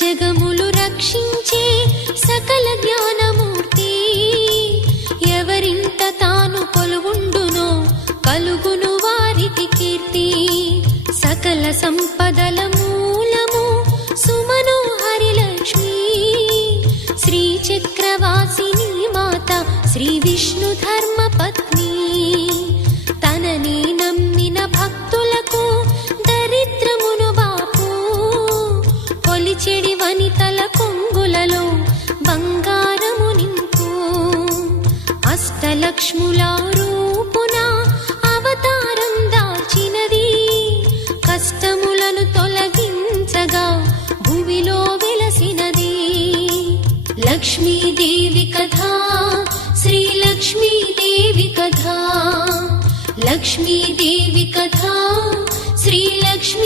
జగములు రక్షించే సకల జ్ఞానమూర్తి. ఎవరింట తాను కొలువుండునో కలుగును వారికి కీర్తి. సకల సంపదల మూలము సుమనోహరి లక్ష్మి. శ్రీ చక్రవాసిని మాత శ్రీ విష్ణు ధర్మ పత్ని. తనని నమ్మిన భక్తులకు దరిద్రమును బాపు. కొలిచెడి వనితల కొంగులలో బంగారము నింపు. అష్టలక్ష్ముల రూపున అవతారం దాల్చినది. కష్టములను తొలగించగా భూమిలో వెలసినది. లక్ష్మీదేవి కథ శ్రీ లక్ష్మీదేవి కథ. లక్ష్మీదేవి కథ శ్రీ లక్ష్మీ